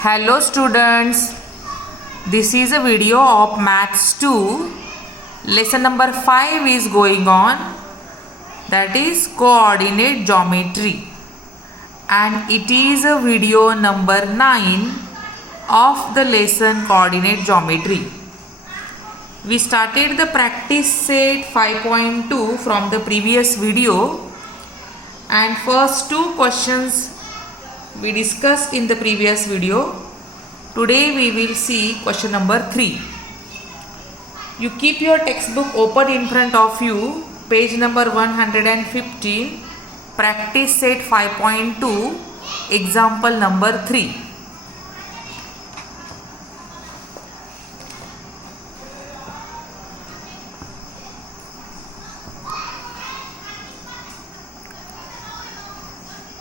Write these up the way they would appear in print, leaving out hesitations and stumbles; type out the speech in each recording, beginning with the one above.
Hello students, this is a video of Maths 2. Lesson number 5 is going on, that is coordinate geometry, and it is a video number 9 of the lesson coordinate geometry. We started the practice set 5.2 from the previous video, and first two questions we discussed in the previous video. Today we will see question number 3. You keep your textbook open in front of you, page number 115, practice set 5.2, example number 3.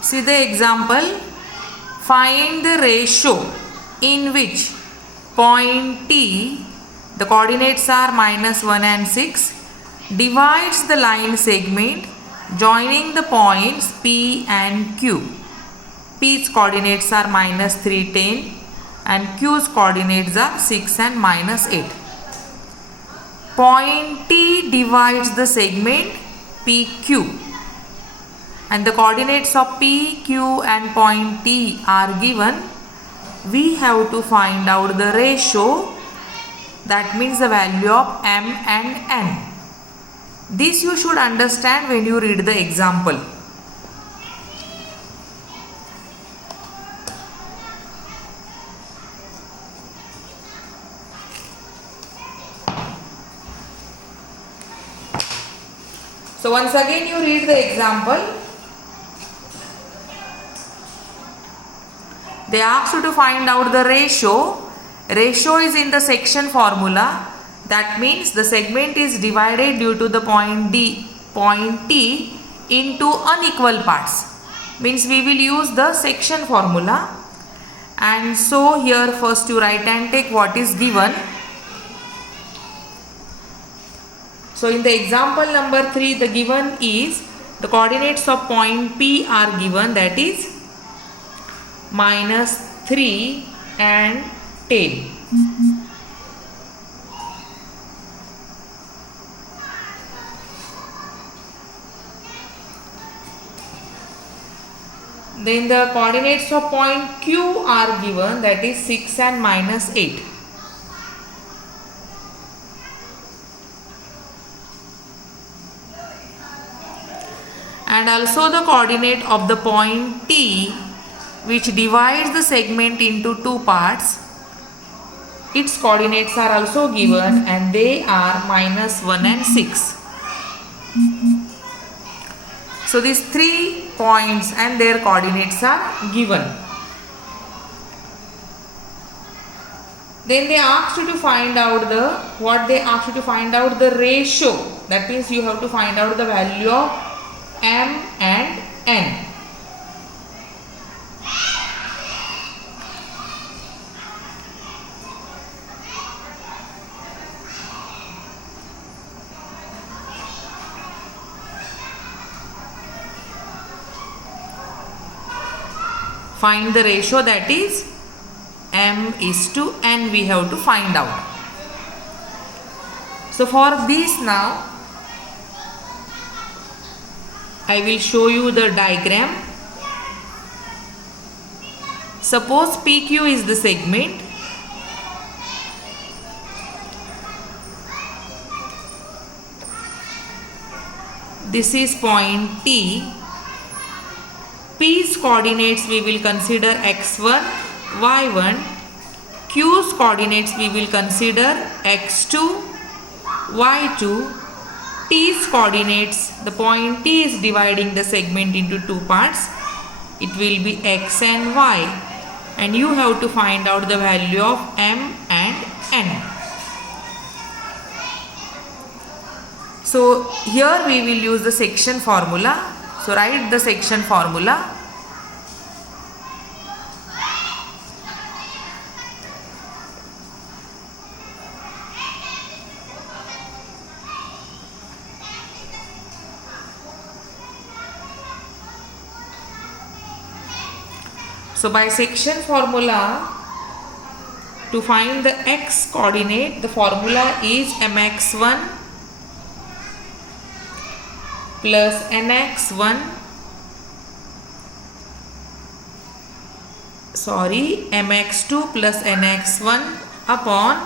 See the example. Find the ratio in which point T, the coordinates are -1 and 6, divides the line segment joining the points P and Q. P's coordinates are -3, 10 and Q's coordinates are 6 and -8. Point T divides the segment PQ. And the coordinates of P, Q and point T are given. We have to find out the ratio, that means the value of M and N. This you should understand when you read the example. So once again you read the example. They asked you to find out the ratio. Ratio is in the section formula. That means the segment is divided due to the point T into unequal parts. Means we will use the section formula. And so here first you write and take what is given. So in the example number 3, the given is the coordinates of point P are given, that is -3 and 10. Then the coordinates of point Q are given, that is 6 and -8. And also the coordinate of the point T, which divides the segment into two parts, its coordinates are also given and they are -1 and 6. So these 3 points and their coordinates are given. Then they asked you to find out the ratio. That means you have to find out the value of M and N. Find the ratio, that is M is to N, we have to find out. So for this now, I will show you the diagram. Suppose PQ is the segment. This is point T. P's coordinates we will consider x1, y1. Q's coordinates we will consider x2, y2. T's coordinates, the point T is dividing the segment into two parts. It will be x and y. And you have to find out the value of M and N. So here we will use the section formula. So write the section formula. So by section formula, to find the x coordinate, the formula is mx1 plus nx1 mx2 plus nx1 upon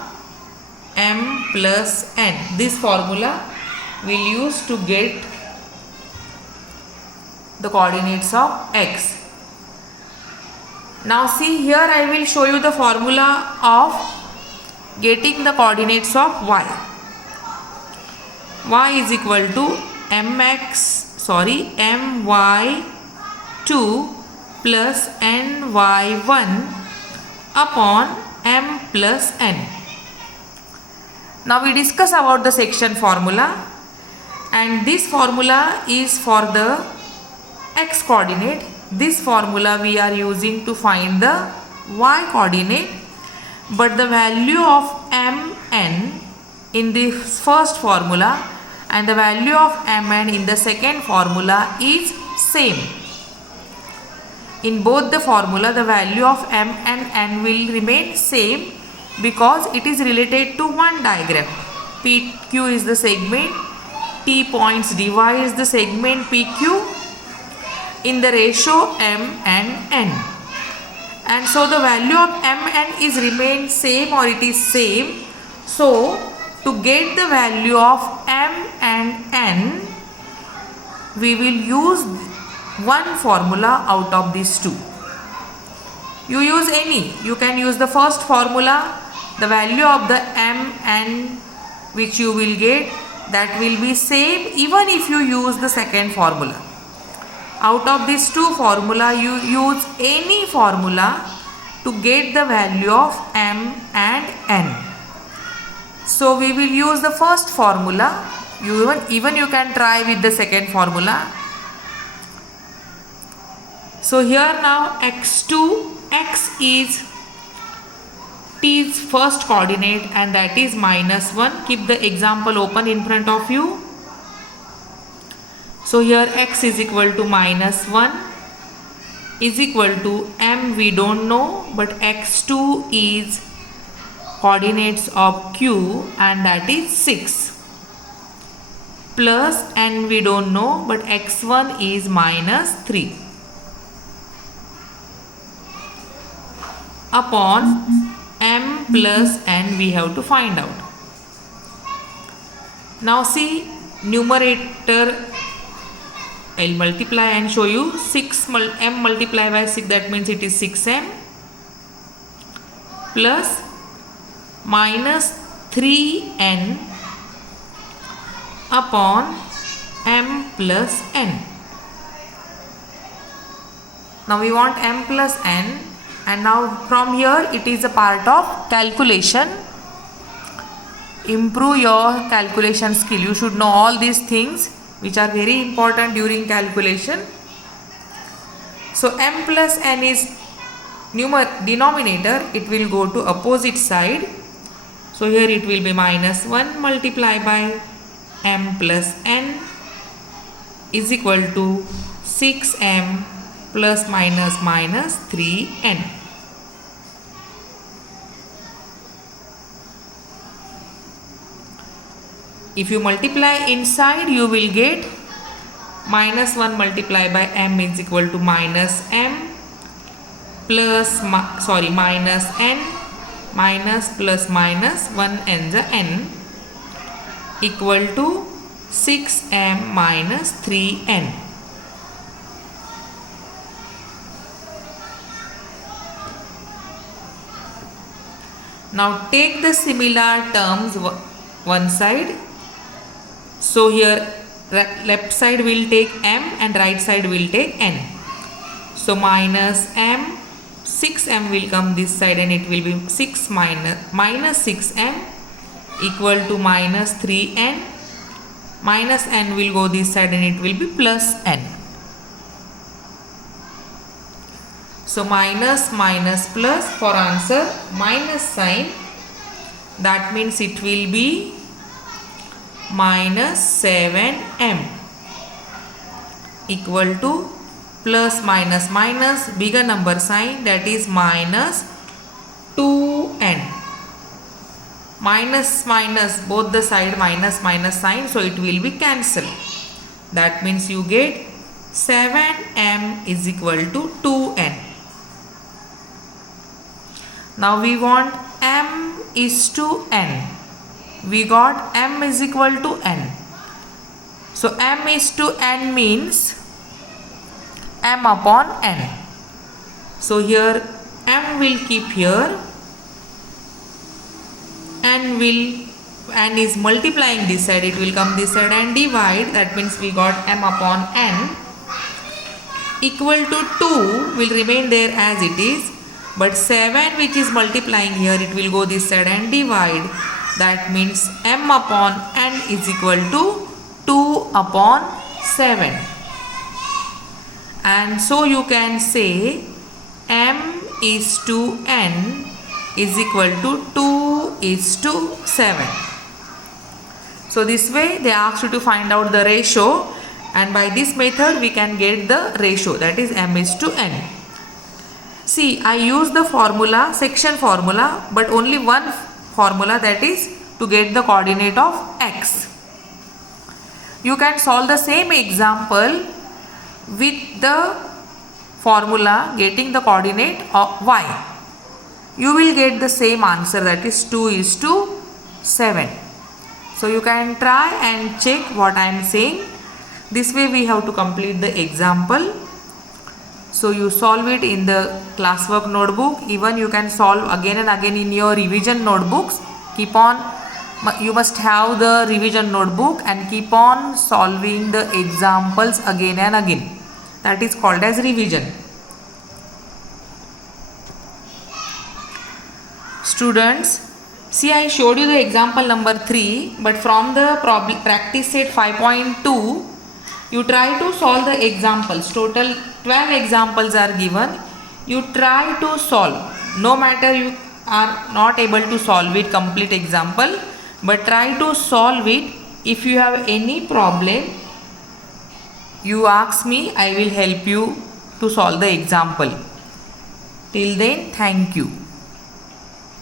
m plus n. This formula we'll use to get the coordinates of x. Now see, here I will show you the formula of getting the coordinates of y. Y is equal to my2 plus ny1 upon m plus n. Now we discuss about the section formula, and this formula is for the x coordinate. This formula we are using to find the y coordinate, but the value of mn in the first formula and the value of mn in the second formula is same. In both the formula, the value of m and n will remain same because it is related to one diagram. PQ is the segment, T points divides the segment PQ in the ratio m and n, and so the value of m n is remain same, or it is same. So to get the value of m and n, we will use one formula out of these two. You use any, you can use the first formula. The value of the m n which you will get, that will be same even if you use the second formula. Out of these two formula, you use any formula to get the value of m and n. So we will use the first formula. Even you can try with the second formula. So here now x2, x is T's first coordinate, and that is -1. Keep the example open in front of you. So here x is equal to -1 is equal to m, we don't know, but x2 is coordinates of q, and that is 6, plus n we don't know, but x1 is -3 upon m plus n we have to find out. Now see, numerator I'll multiply and show you. M multiply by 6, that means it is 6m plus -3n upon m plus n. Now we want m plus n, and now from here it is a part of calculation. Improve your calculation skill. You should know all these things which are very important during calculation. So m plus n is denominator, it will go to opposite side. So here it will be -1 multiplied by m plus n is equal to 6m plus -3n. If you multiply inside, you will get -1 multiplied by m is equal to -m plus -n minus plus minus 1 and the n equal to 6m minus 3n. Now take the similar terms one side. So here left side will take m and right side will take n. So minus m, 6m will come this side and it will be minus 6m equal to minus 3n. Minus n will go this side and it will be plus n. So minus minus plus, for answer minus sign, that means it will be minus 7m equal to plus minus minus bigger number sign, that is minus 2n. minus minus, both the side minus minus sign, so it will be cancelled. That means you get 7m is equal to 2n. Now we want m is to n. We got m is equal to n. So m is to n means m upon n. So here m will keep here, n is multiplying this side, it will come this side and divide. That means we got m upon n equal to 2 will remain there as it is, but 7 which is multiplying here, it will go this side and divide. That means m upon n is equal to 2 upon 7. And so you can say m is to n is equal to 2 is to 7. So this way they asked you to find out the ratio, and by this method we can get the ratio, that is m is to n. See, I use the formula, section formula, but only one formula, that is to get the coordinate of x. You can solve the same example with the formula getting the coordinate of y. You will get the same answer, that is 2 is to 7. So you can try and check what I am saying. This way we have to complete the example. So you solve it in the classwork notebook. Even you can solve again and again in your revision notebooks. Keep on, you must have the revision notebook and keep on solving the examples again and again. That is called as revision. Students, see, I showed you the example number 3, but from the practice set 5.2, you try to solve the examples. Total 12 examples are given. You try to solve. No matter you are not able to solve it, complete example, but try to solve it. If you have any problem, you ask me, I will help you to solve the example. Till then, thank you.